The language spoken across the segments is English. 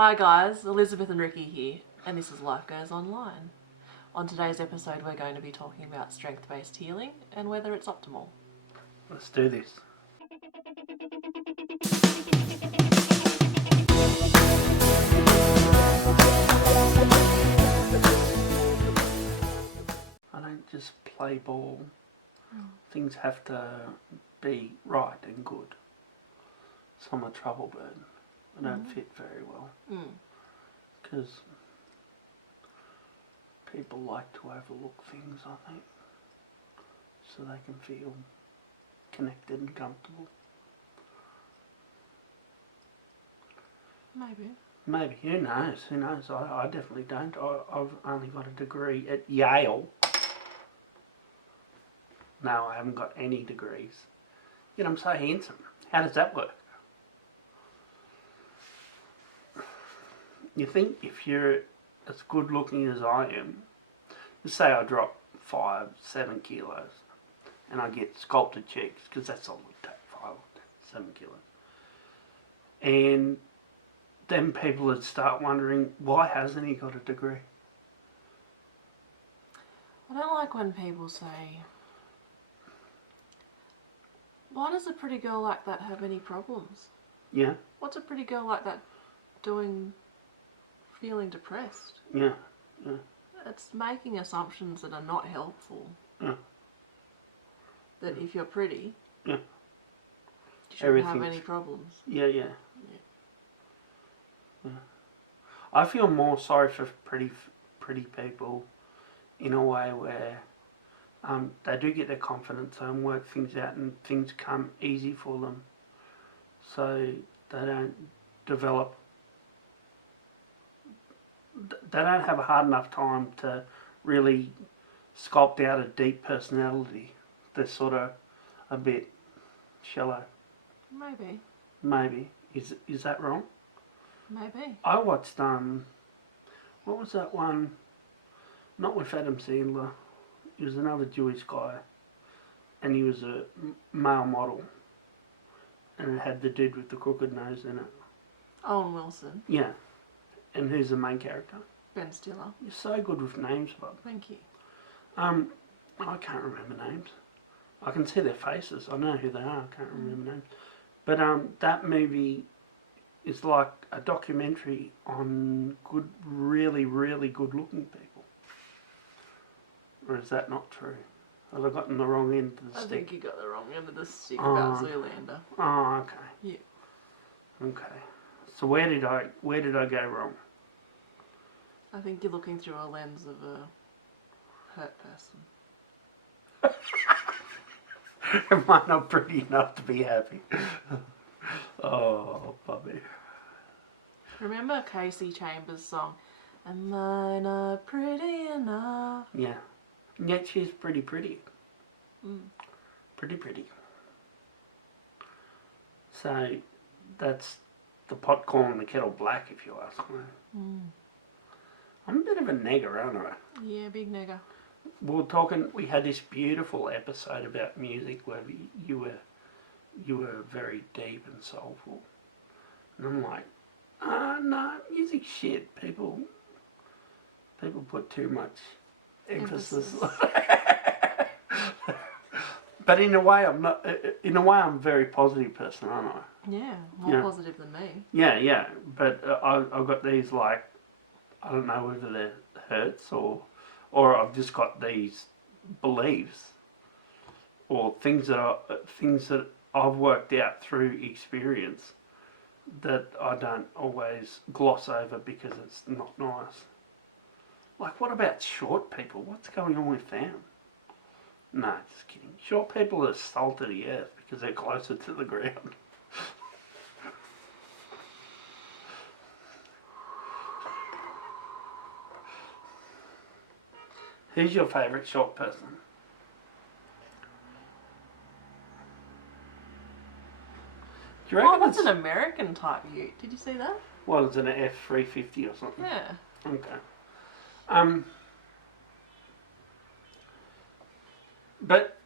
Hi guys, Elizabeth and Ricky here, and this is Life Goes Online. On today's episode we're going to be talking about strength-based healing and whether it's optimal. Let's do this. I don't just play ball. Things have to be right and good. So I'm a trouble bird. I don't fit very well. Because people like to overlook things, I think, so they can feel connected and comfortable. Maybe. Who knows? I definitely don't. I've only got a degree at Yale. No, I haven't got any degrees. Yet I'm so handsome. How does that work? You think if you're as good looking as I am, let's say I drop 5-7 kilos and I get sculpted cheeks, because that's all it takes, 5-7 kilos. And then people would start wondering, why hasn't he got a degree? I don't like when people say, why does a pretty girl like that have any problems? Yeah. What's a pretty girl like that doing feeling depressed? Yeah. It's making assumptions that are not helpful. Yeah. That if you're pretty, Yeah. you shouldn't have any problems. Yeah. I feel more sorry for pretty people in a way where they do get their confidence and work things out and things come easy for them, so they don't develop, they don't have a hard enough time to really sculpt out a deep personality. They're sort of a bit shallow. Maybe. Is that wrong? Maybe. I watched, what was that one? Not with Adam Sandler. He was another Jewish guy. And he was a male model. And it had the dude with the crooked nose in it. Owen Wilson. Yeah. And who's the main character? Ben Stiller. You're so good with names, Bob. Thank you. I can't remember names. I can see their faces. I know who they are. I can't remember names. But that movie is like a documentary on good, really, really good-looking people. Or is that not true? Have I gotten the wrong end of the stick? I think you got the wrong end of the stick about Zoolander. Oh, okay. Yeah. Okay. So where did I go wrong? I think you're looking through a lens of a hurt person. Am I not pretty enough to be happy? Oh, Bobby. Remember Casey Chambers' song, Am I not pretty enough? Yeah. And yet she's pretty. Pretty. So that's the pot calling the kettle black, if you ask me. I'm a bit of a nigger, aren't I? Yeah, big nigger. We had this beautiful episode about music where you were very deep and soulful. And I'm like, no, music's shit. People put too much emphasis. But in a way, I'm a very positive person, aren't I? Yeah, more positive than me. Yeah. But I've got these, like, I don't know whether they're hurts or I've just got these beliefs or things that I've worked out through experience that I don't always gloss over because it's not nice. Like, what about short people? What's going on with them? No, just kidding. Short people are salt of the earth because they're closer to the ground. Who's your favourite short person? Do you reckon that's an American type ute. Did you see that? Well, it's an F-350 or something. Yeah. Okay. But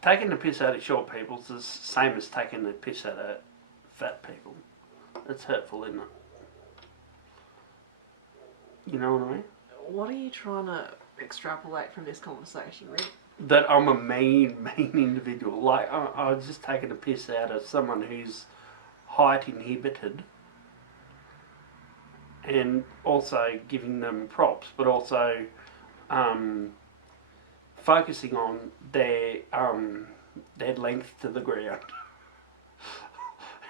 taking the piss out of short people is the same as taking the piss out of fat people. It's hurtful, isn't it? You know what I mean? What are you trying to extrapolate from this conversation, Rick? That I'm a mean individual. Like, I was just taking a piss out of someone who's height inhibited and also giving them props, but also focusing on their length to the ground.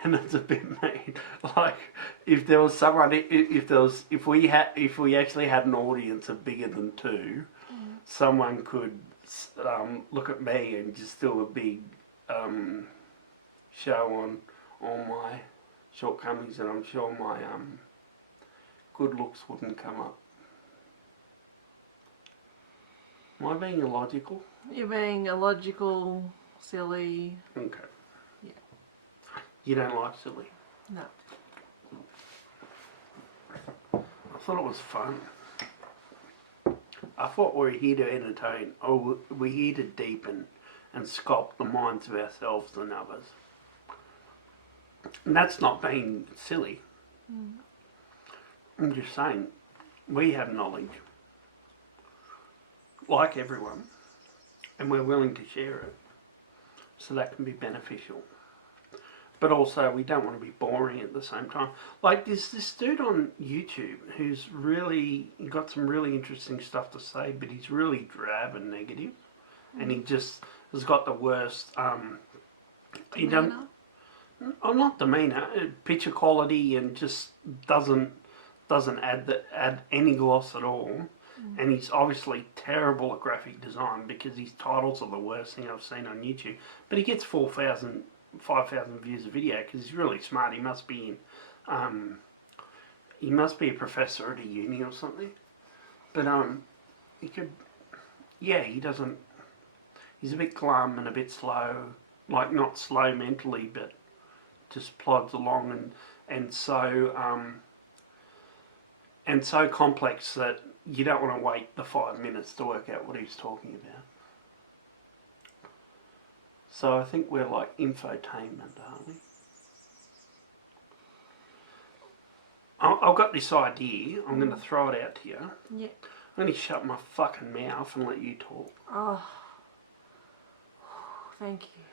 And it's a bit mean. Like, if there was someone, if we actually had an audience of bigger than two, someone could look at me and just do a big show on all my shortcomings, and I'm sure my good looks wouldn't come up. Am I being illogical? You're being illogical, silly. Okay. Yeah. You don't like silly? No. I thought it was fun. I thought we were here to entertain, or we're here to deepen and sculpt the minds of ourselves and others. And that's not being silly. I'm just saying, we have knowledge, like everyone, and we're willing to share it, so that can be beneficial. But also, we don't want to be boring at the same time. Like, there's this dude on YouTube who's really got some really interesting stuff to say, but he's really drab and negative, and he just has got the worst. He doesn't. Oh, not demeanour. Picture quality, and just doesn't add any gloss at all. And he's obviously terrible at graphic design because his titles are the worst thing I've seen on YouTube. But he gets 5,000 views a video because he's really smart. He must be a professor at a uni or something. But he doesn't. He's a bit glum and a bit slow, like not slow mentally, but just plods along and so complex that you don't want to wait the 5 minutes to work out what he's talking about. So I think we're like infotainment, aren't we? I've got this idea. I'm going to throw it out to you. Yeah. I'm going to shut my fucking mouth and let you talk. Oh. Thank you.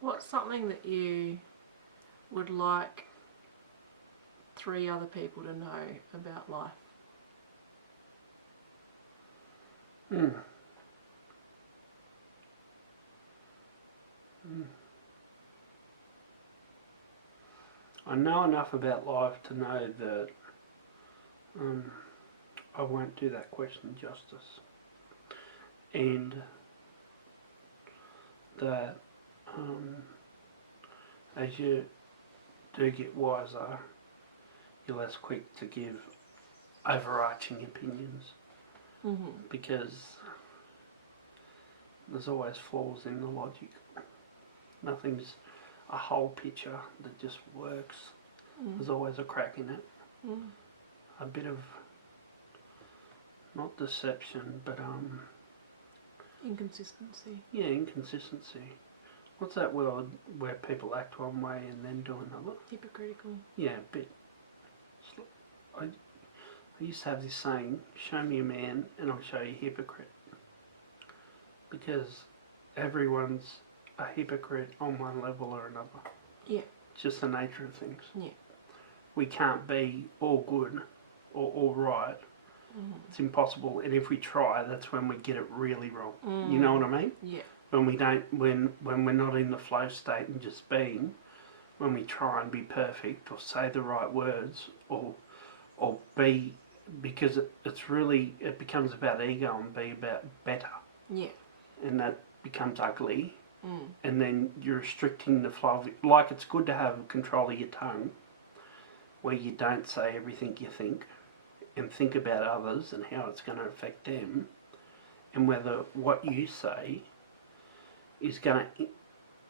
What's something that you would like 3 other people to know about life? I know enough about life to know that I won't do that question justice. And that as you do get wiser, you're less quick to give overarching opinions. Because there's always flaws in the logic. Nothing's a whole picture that just works. There's always a crack in it. A bit of, not deception, but Inconsistency. yeah, inconsistency. What's that word where people act one way and then do another? Hypocritical. Yeah, a bit. I used to have this saying, show me a man and I'll show you a hypocrite. Because everyone's a hypocrite on one level or another. Yeah. It's just the nature of things. Yeah. We can't be all good or all right. It's impossible, and if we try, that's when we get it really wrong. You know what I mean? Yeah. When we don't, when we're not in the flow state and just being, when we try and be perfect or say the right words or be because it's really, it becomes about ego and be about better. Yeah. And that becomes ugly. Mm. And then you're restricting the flow of it. Like, it's good to have control of your tongue, where you don't say everything you think, and think about others and how it's going to affect them, and whether what you say is going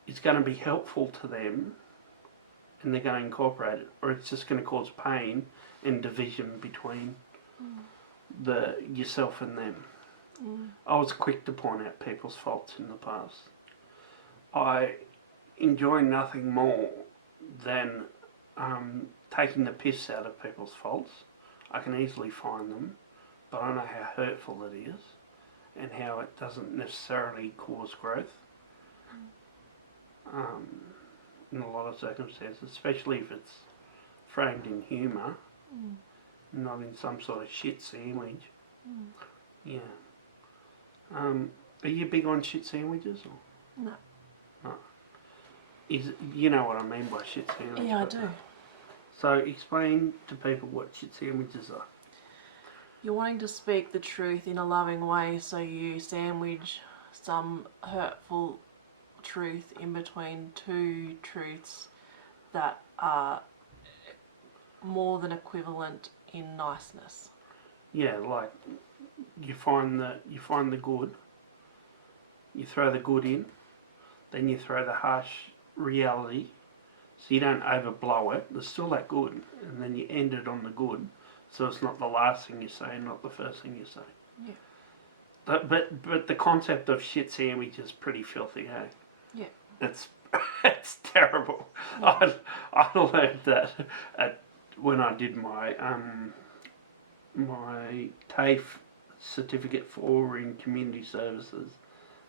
to be helpful to them, and they're going to incorporate it, or it's just going to cause pain and division between yourself and them. I was quick to point out people's faults in the past. I enjoy nothing more than taking the piss out of people's faults. I can easily find them, but I know how hurtful it is and how it doesn't necessarily cause growth in a lot of circumstances, especially if it's framed in humour, not in some sort of shit sandwich. Yeah. Are you big on shit sandwiches? Or? No. No. You know what I mean by shit sandwich? Yeah, I do. So explain to people what shit sandwiches are. You're wanting to speak the truth in a loving way, so you sandwich some hurtful truth in between two truths that are more than equivalent in niceness. Yeah, like you find the good, you throw the good in, then you throw the harsh reality, so you don't overblow it. There's still that good, and then you end it on the good, so it's not the last thing you say, not the first thing you say. Yeah. But the concept of shit sandwich is pretty filthy, eh? Yeah. It's terrible. Yeah. I learned that when I did my my TAFE certificate for in community services,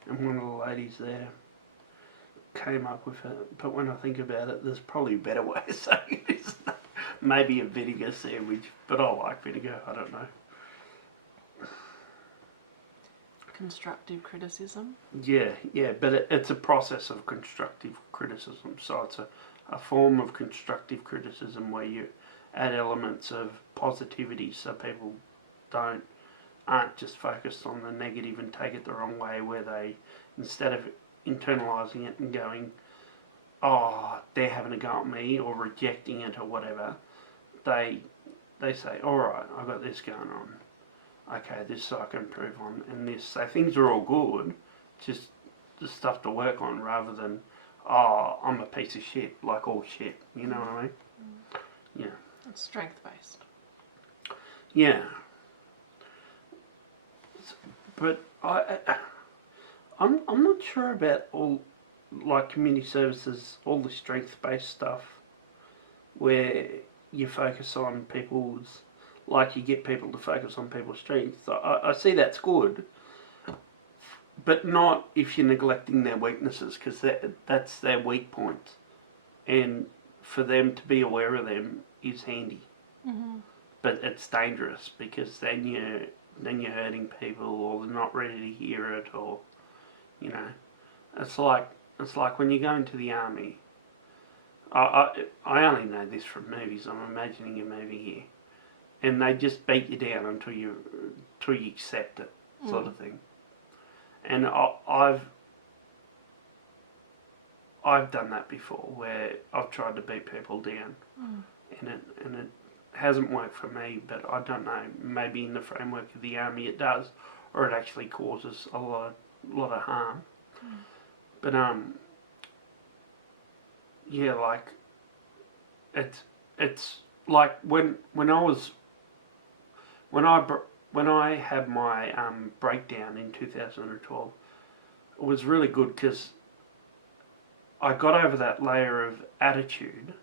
and one of the ladies there came up with it. But when I think about it, there's probably a better way of saying it. Maybe a vinegar sandwich, but I like vinegar. I don't know. Constructive criticism. Yeah, but it's a process of constructive criticism. So it's a form of constructive criticism where you add elements of positivity so people aren't just focused on the negative and take it the wrong way, where they, instead of internalising it and going, oh, they're having a go at me, or rejecting it or whatever, they say, alright, I've got this going on. Okay, this I can improve on, and this. So things are all good, just the stuff to work on, rather than, oh, I'm a piece of shit, like all shit. You know what I mean? Yeah. It's strength-based. Yeah. But I'm not sure about all, like, community services, all the strength-based stuff, where you focus on people's, like, you get people to focus on people's strengths. I see that's good, but not if you're neglecting their weaknesses, because that's their weak points, and for them to be aware of them is handy. Mm-hmm. But it's dangerous, because then you're hurting people, or they're not ready to hear it, or, you know, it's like when you go into the army. I only know this from movies. I'm imagining a movie here. And they just beat you down until you accept it, sort of thing. And I've done that before, where I've tried to beat people down, and it hasn't worked for me. But I don't know. Maybe in the framework of the army it does, or it actually causes a lot of harm. But yeah, like it's like when I had my breakdown in 2012, it was really good, because I got over that layer of attitude.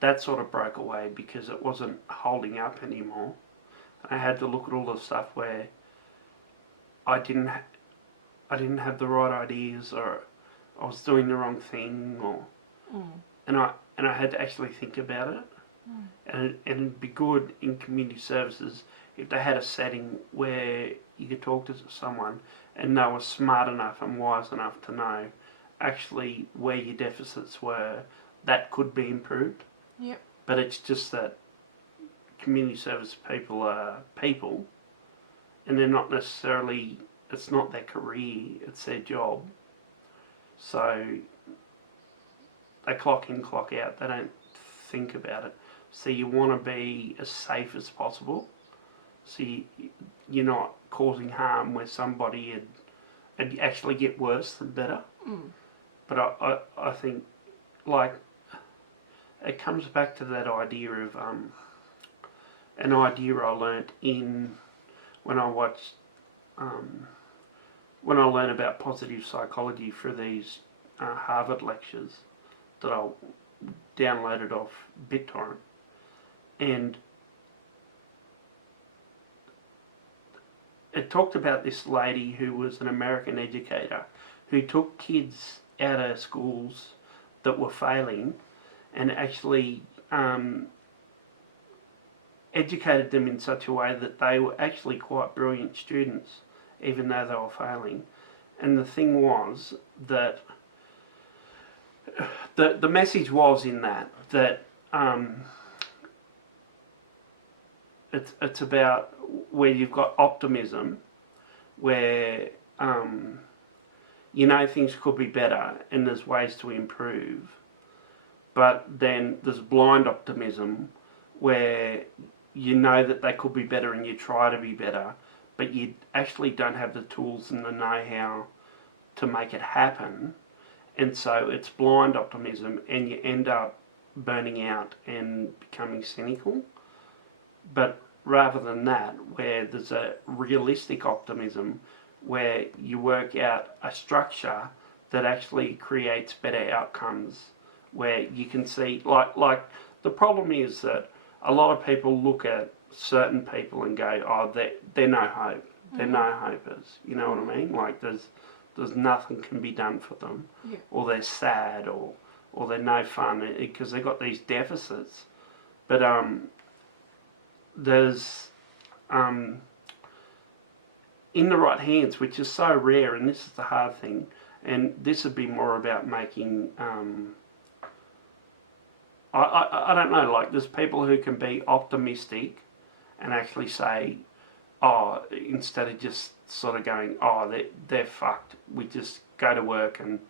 That sort of broke away, because it wasn't holding up anymore. I had to look at all the stuff where I didn't have the right ideas, or I was doing the wrong thing, or and I had to actually think about it. And it'd be good in community services if they had a setting where you could talk to someone and they were smart enough and wise enough to know actually where your deficits were, that could be improved. Yep. But it's just that community service people are people, and they're not necessarily, it's not their career, it's their job. So they clock in, clock out, they don't think about it. So you want to be as safe as possible. So you're not causing harm where somebody would actually get worse than better. But I think, like, it comes back to that idea of an idea I learnt when I watched when I learned about positive psychology for these Harvard lectures that I downloaded off BitTorrent, and it talked about this lady who was an American educator who took kids out of schools that were failing and actually educated them in such a way that they were actually quite brilliant students, even though they were failing. And the thing was that the message was in that it's about where you've got optimism, where you know things could be better and there's ways to improve, but then there's blind optimism where you know that they could be better and you try to be better, but you actually don't have the tools and the know-how to make it happen. And so it's blind optimism and you end up burning out and becoming cynical. But rather than that, where there's a realistic optimism where you work out a structure that actually creates better outcomes, where you can see, like the problem is that a lot of people look at certain people and go, oh, they're no hope. They're no hopers. You know what I mean? Like there's nothing can be done for them. Yeah. Or they're sad or they're no fun because they've got these deficits. But there's in the right hands, which is so rare, and this is the hard thing, and this would be more about making I don't know, like there's people who can be optimistic and actually say, oh, instead of just sort of going, oh, they're fucked, we just go to work and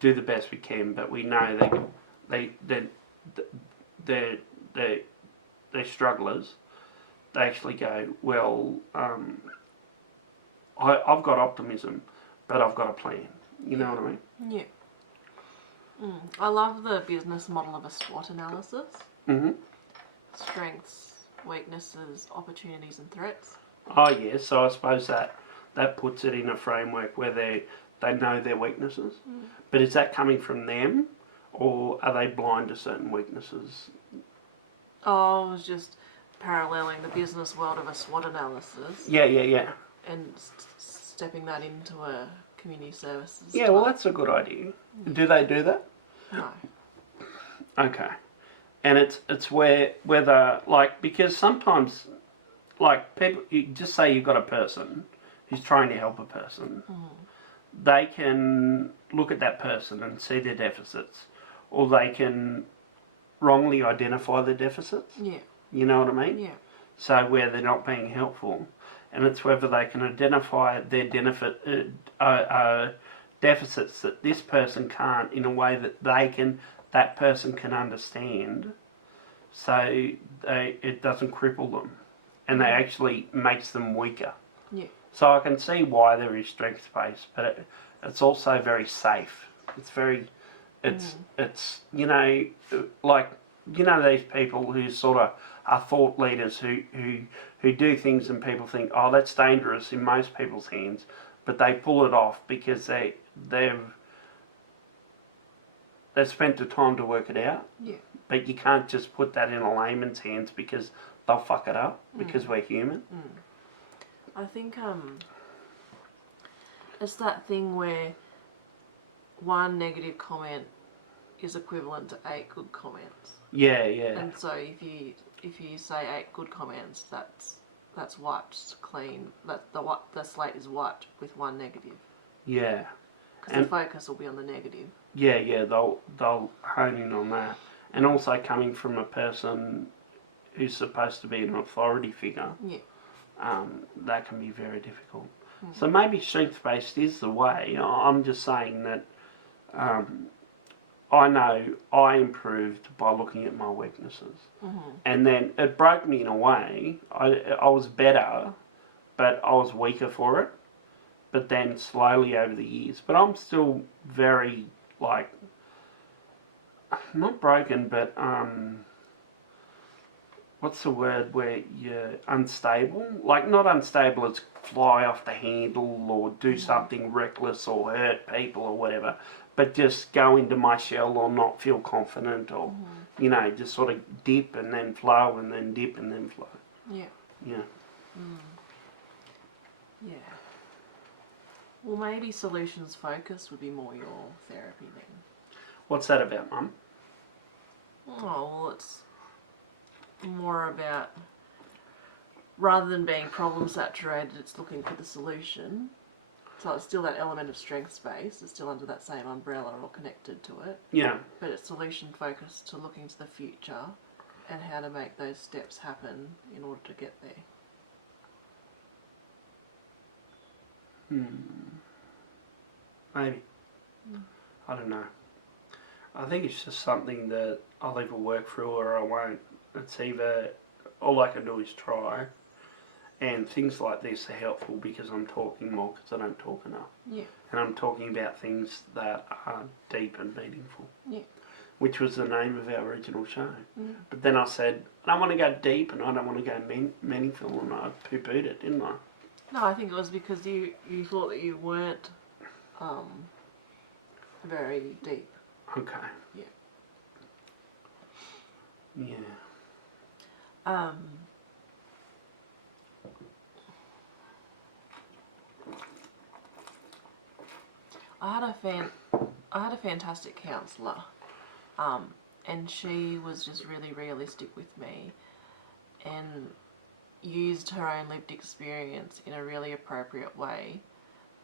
do the best we can, but we know they're strugglers. They actually go, well, I've got optimism, but I've got a plan. You know what I mean? Yeah. I love the business model of a SWOT analysis. Mm-hmm. Strengths, weaknesses, opportunities and threats. Oh, yeah, so I suppose that puts it in a framework where they know their weaknesses. But is that coming from them, or are they blind to certain weaknesses? Oh, I was just paralleling the business world of a SWOT analysis. Yeah. And stepping that into a community services. Yeah, well, that's a good idea. Do they do that? No. Okay. And it's whether, like, because sometimes, like, people, you just say you've got a person who's trying to help a person, they can look at that person and see their deficits, or they can wrongly identify their deficits. Yeah. You know what I mean? Yeah. So where they're not being helpful, and it's whether they can identify their deficits that this person can't in a way that that person can understand, so it doesn't cripple them, and they actually makes them weaker. Yeah. So I can see why there is strength based, but it's also very safe. It's you know, like, you know, these people who sort of are thought leaders who do things and people think, oh, that's dangerous in most people's hands, but they pull it off because they've spent the time to work it out. Yeah. But you can't just put that in a layman's hands because they'll fuck it up because we're human. I think it's that thing where one negative comment is equivalent to 8 good comments. Yeah. And so if you say 8 good comments, that's wiped clean. That the slate is wiped with 1 negative. Yeah. Because the focus will be on the negative. Yeah. They'll hone in on that, and also coming from a person who's supposed to be an authority figure, Yeah. that can be very difficult. So maybe strength-based is the way. I'm just saying that I know I improved by looking at my weaknesses. And then it broke me in a way. I was better, but I was weaker for it. But then slowly over the years. But I'm still very, like, not broken, but what's the word where you're unstable? Like, not unstable as fly off the handle or do something reckless or hurt people or whatever, but just go into my shell or not feel confident or, you know, just sort of dip and then flow and then dip and then flow. Yeah. Yeah. Yeah. Well, maybe solutions focus would be more your therapy then. What's that about, Mum? Oh, well, it's more about, rather than being problem saturated, it's looking for the solution. So it's still that element of strengths based, it's still under that same umbrella or connected to it. Yeah. But it's solution focused to looking to the future and how to make those steps happen in order to get there. Maybe. I don't know. I think it's just something that I'll either work through or I won't. It's either, all I can do is try. And things like this are helpful because I'm talking more because I don't talk enough. Yeah. And I'm talking about things that are deep and meaningful. Yeah. Which was the name of our original show. Yeah. But then I said, I don't want to go deep and I don't want to go meaningful, and I poo-pooed it, didn't I? No, I think it was because you thought that you weren't very deep. Okay. Yeah. Yeah. I had a fantastic counsellor, and she was just really realistic with me, and used her own lived experience in a really appropriate way,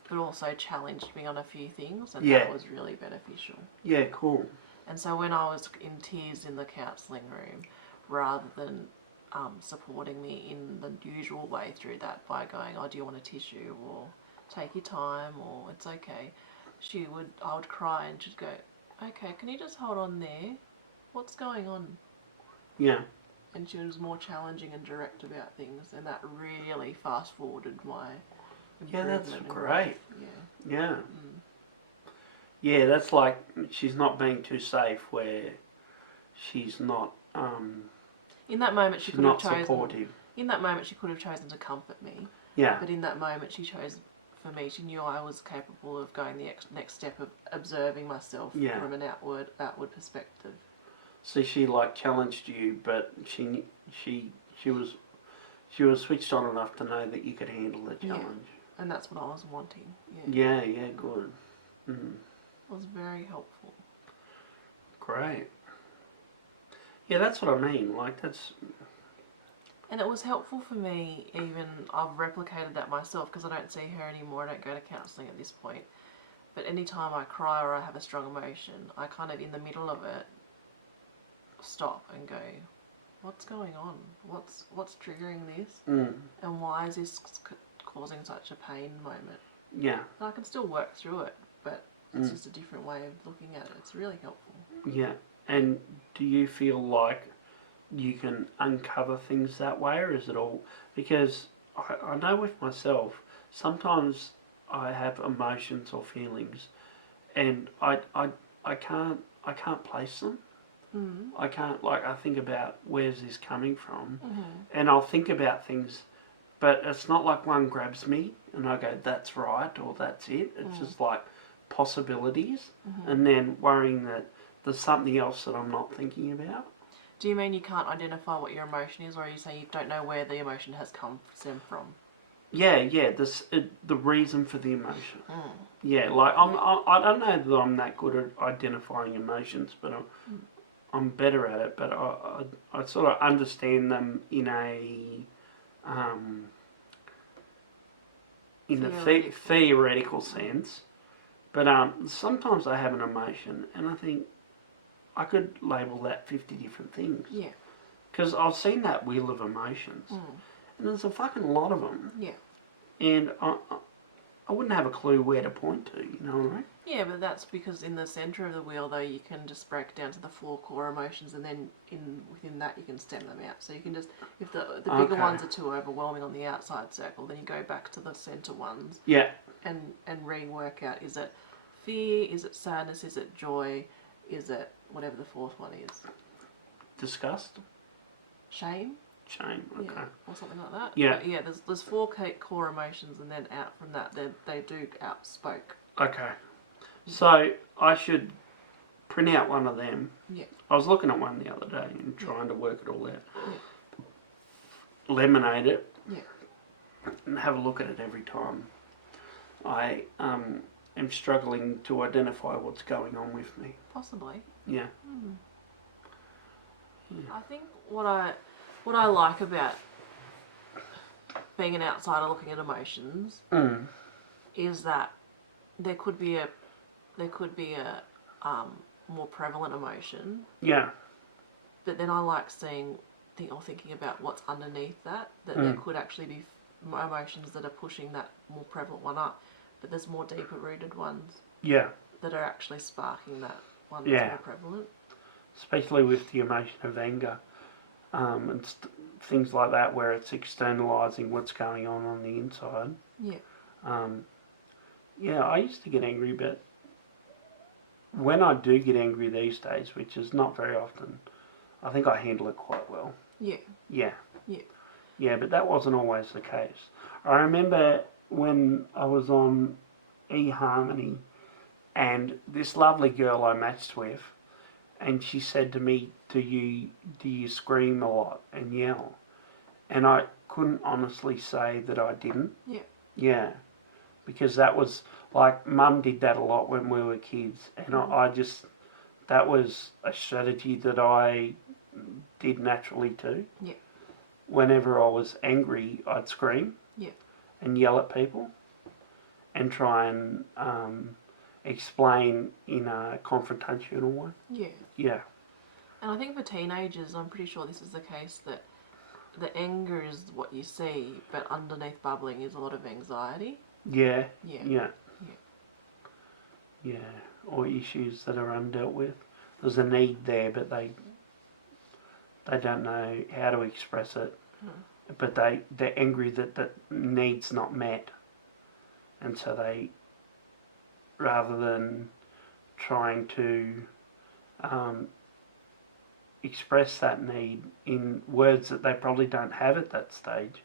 but also challenged me on a few things, and that was really beneficial. Yeah, cool. And so when I was in tears in the counselling room, rather than supporting me in the usual way through that by going, oh, do you want a tissue, or take your time, or it's okay, I would cry and she'd go, okay, can you just hold on there? What's going on? Yeah. And she was more challenging and direct about things, and that really fast forwarded my improvement. Yeah, that's great. Yeah. Yeah. Yeah, that's like she's not being too safe where she's not in that moment she she's could have not chosen supportive. In that moment she could have chosen to comfort me. Yeah. But in that moment she chose, for me, she knew I was capable of going the next step of observing myself from an outward perspective. So she like challenged you, but she was switched on enough to know that you could handle the challenge. Yeah. And that's what I was wanting. Yeah. Yeah. Good. It was very helpful. Great. Yeah, that's what I mean. Like that's. And it was helpful for me. Even I've replicated that myself because I don't see her anymore. I don't go to counselling at this point. But anytime I cry or I have a strong emotion, I kind of in the middle of it stop and go, what's going on? What's triggering this? And why is this causing such a pain moment? Yeah. And I can still work through it, but it's just a different way of looking at it. It's really helpful. Yeah. And do you feel like you can uncover things that way, or is it all... Because I know with myself, sometimes I have emotions or feelings and I can't place them. I can't, like, I think about where's this coming from, and I'll think about things, but it's not like one grabs me and I go, that's right, or that's it. It's just like possibilities, and then worrying that there's something else that I'm not thinking about. Do you mean you can't identify what your emotion is, or are you saying you don't know where the emotion has stemmed from? Yeah, the reason for the emotion. Yeah, like I don't know that I'm that good at identifying emotions, but I'm better at it. But I sort of understand them in a theoretical sense. But sometimes I have an emotion and I think I could label that 50 different things. Yeah. Because I've seen that wheel of emotions, and there's a fucking lot of them. Yeah. And I wouldn't have a clue where to point to, you know what I mean? Yeah, but that's because in the centre of the wheel, though, you can just break down to the 4 core emotions, and then within that, you can stem them out. So you can just, if the bigger ones are too overwhelming on the outside circle, then you go back to the centre ones. Yeah. And rework out, is it fear, is it sadness, is it joy, is it whatever the 4th one is? Disgust? Shame? Shame, okay. Yeah, or something like that. Yeah. But yeah, there's 4 core emotions, and then out from that, they do outspoke. Okay. So I should print out one of them. Yeah. I was looking at one the other day and trying to work it all out. Yeah. Laminate it. Yeah. And have a look at it every time. I am struggling to identify what's going on with me. Possibly. Yeah. I think what I like about being an outsider looking at emotions is that there could be a more prevalent emotion. Yeah. But then I like thinking about what's underneath that there could actually be emotions that are pushing that more prevalent one up, but there's more deeper rooted ones. Yeah. That are actually sparking that one that's more prevalent. Especially with the emotion of anger, and things like that, where it's externalising what's going on the inside. Yeah. Yeah, I used to get angry, but when I do get angry these days, which is not very often, I think I handle it quite well. Yeah. Yeah. Yeah. Yeah, but that wasn't always the case. I remember when I was on eHarmony, and this lovely girl I matched with, and she said to me, do you scream a lot and yell? And I couldn't honestly say that I didn't. Yeah. Yeah. Because that was, like, Mum did that a lot when we were kids. And I just, that was a strategy that I did naturally too. Yeah. Whenever I was angry, I'd scream. Yeah. And yell at people. And try and explain in a confrontational way. Yeah. Yeah. And I think for teenagers, I'm pretty sure this is the case, that the anger is what you see, but underneath bubbling is a lot of anxiety. Yeah. Yeah. Yeah. Yeah. Yeah. Or issues that are undealt with. There's a need there, but they don't know how to express it. But they're angry that need's not met. And so they, rather than trying to express that need in words that they probably don't have at that stage,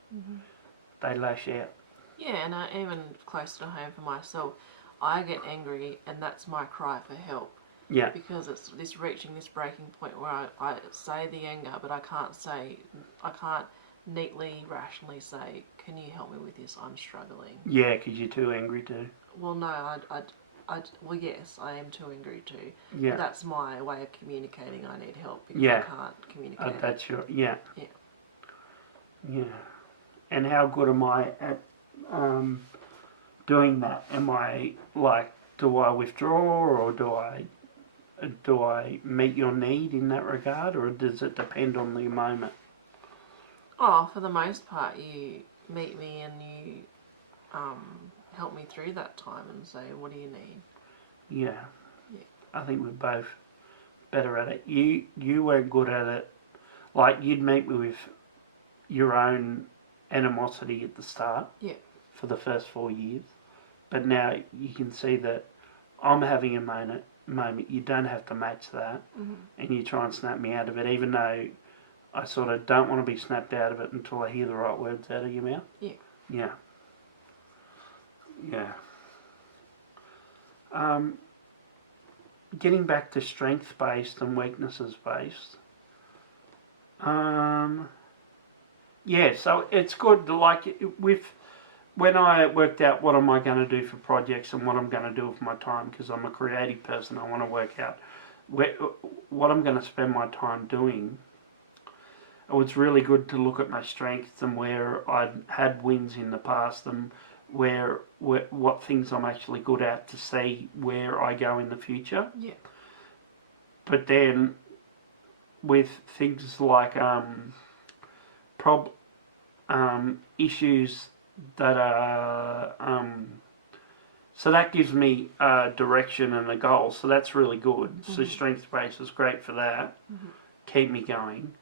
they lash out. Yeah, and even closer to home for myself, I get angry, and that's my cry for help. Yeah. Because it's reaching this breaking point where I say the anger, but I can't neatly, rationally say, can you help me with this? I'm struggling. Yeah, because you're too angry to. Well, no, well, yes, I am too angry to. Yeah. But that's my way of communicating I need help, because Yeah. I can't communicate. That's your, yeah. Yeah. Yeah. And how good am I at doing that? Am I, like, do I withdraw, or do I meet your need in that regard, or does it depend on the moment? Oh, for the most part, you meet me and you help me through that time and say, what do you need? Yeah. Yeah. I think we're both better at it. You weren't good at it. Like, you'd meet me with your own animosity at the start. Yeah. For the first 4 years. But now you can see that I'm having a moment. You don't have to match that. And you try and snap me out of it, even though I sort of don't want to be snapped out of it until I hear the right words out of your mouth. Yeah. Yeah. Yeah. Getting back to strength-based and weaknesses-based. Yeah, so it's good to, like, when I worked out what am I going to do for projects and what I'm going to do with my time, because I'm a creative person, I want to work out what I'm going to spend my time doing. It was really good to look at my strengths and where I'd had wins in the past, and what things I'm actually good at, to see where I go in the future. Yeah. But then with things like issues that are so that gives me a direction and a goal. So that's really good. So strength based is great for that. Keep me going.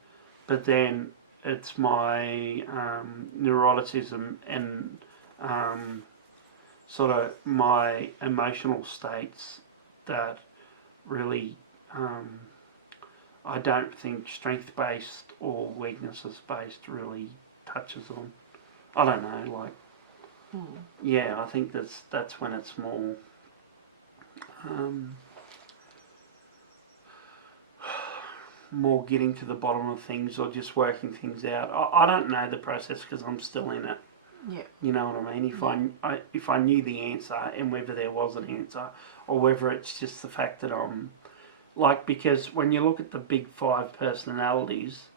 But then it's my neuroticism and sort of my emotional states that really I don't think strength based or weaknesses based really touches on. I don't know, like yeah, I think that's when it's more more getting to the bottom of things or just working things out. I don't know the process because I'm still in it. Yeah. You know what I mean? If I knew the answer and whether there was an answer or whether it's just the fact that I'm like, because when you look at the big 5 personalities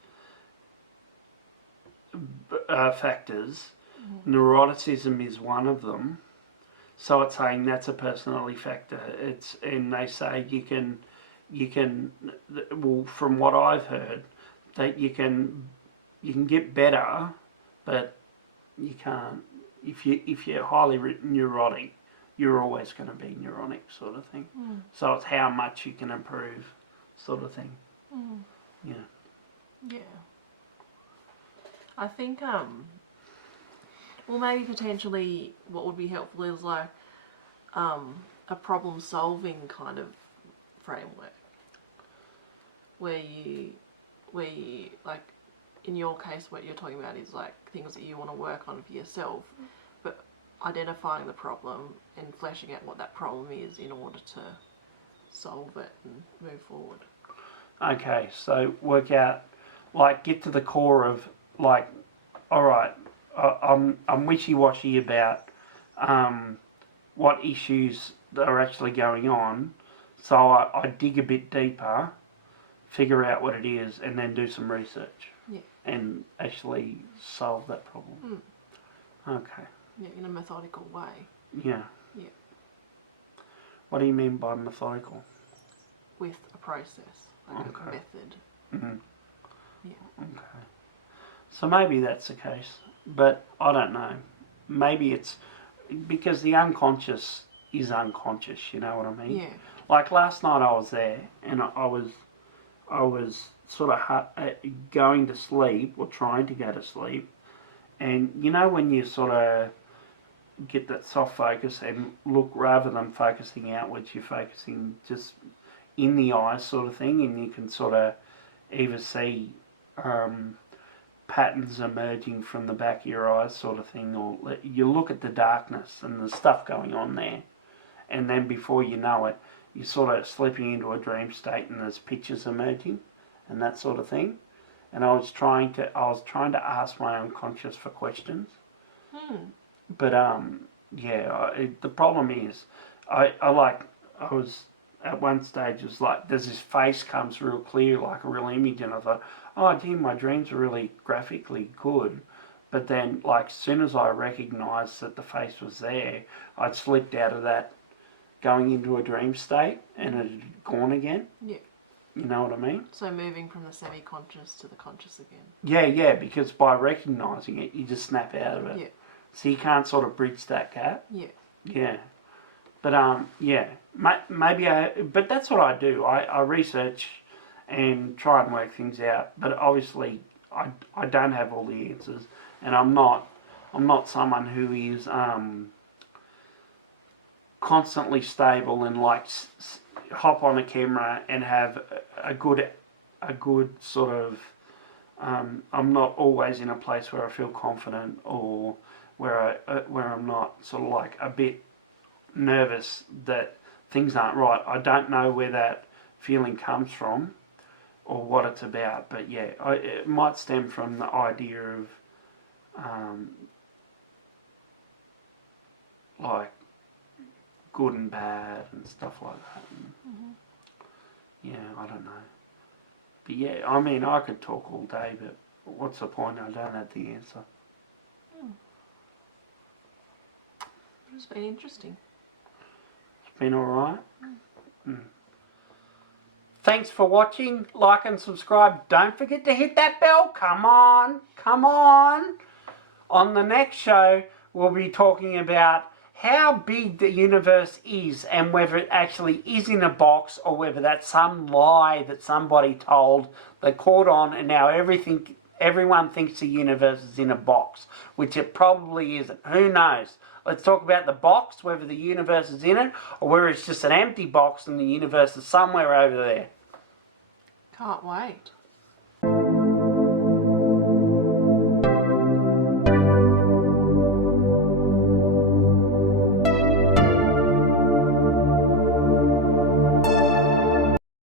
factors, neuroticism is one of them. So it's saying that's a personality factor. And they say you can well, from what I've heard, that you can get better, but you can't if you're highly neurotic, you're always going to be neurotic, sort of thing. So it's how much you can improve, sort of thing. Yeah. Yeah. I think well, maybe potentially what would be helpful is like a problem solving kind of framework where you like, in your case what you're talking about is like things that you want to work on for yourself, but identifying the problem and fleshing out what that problem is in order to solve it and move forward. Okay, so work out, like, get to the core of, like, all right, I'm wishy-washy about what issues are actually going on, so I dig a bit deeper, figure out what it is, and then do some research. Yeah. And actually solve that problem. Okay. Yeah, in a methodical way. Yeah. Yeah. What do you mean by methodical? With a process, like a method. Mm-hmm. Yeah. Okay. So maybe that's the case, but I don't know. Maybe it's because the unconscious is unconscious. You know what I mean? Yeah. Like last night, I was there, and I was sort of going to sleep or trying to go to sleep, and you know when you sort of get that soft focus and look, rather than focusing outwards, you're focusing just in the eyes, sort of thing, and you can sort of either see patterns emerging from the back of your eyes, sort of thing, or you look at the darkness and the stuff going on there, and then before you know it, you're sort of slipping into a dream state and there's pictures emerging and that sort of thing. And I was trying to ask my unconscious for questions. But the problem is I was at one stage, it was like there's this face comes real clear, like a real image, and I thought, oh gee, my dreams are really graphically good. But then, like, as soon as I recognised that the face was there, I'd slipped out of that going into a dream state and it had gone again. Yeah. You know what I mean? So moving from the semi-conscious to the conscious again. Yeah, because by recognising it, you just snap out of it. Yeah. So you can't sort of bridge that gap. Yeah. Yeah. But, maybe but that's what I do. I research and try and work things out. But obviously, I don't have all the answers. And I'm not someone who is constantly stable and like hop on a camera and have a good sort of I'm not always in a place where I feel confident or where I'm not sort of like a bit nervous that things aren't right. I don't know where that feeling comes from or what it's about, but yeah, it might stem from the idea of like good and bad and stuff like that. And yeah, I don't know. But yeah, I mean, I could talk all day, but what's the point? I don't have the answer. It's been interesting. It's been alright. Thanks for watching. Like and subscribe. Don't forget to hit that bell. Come on. Come on. On the next show, we'll be talking about how big the universe is and whether it actually is in a box or whether that's some lie that somebody told, they caught on, and now everyone thinks the universe is in a box, which it probably isn't. Who knows? Let's talk about the box, whether the universe is in it or whether it's just an empty box and the universe is somewhere over there. Can't wait.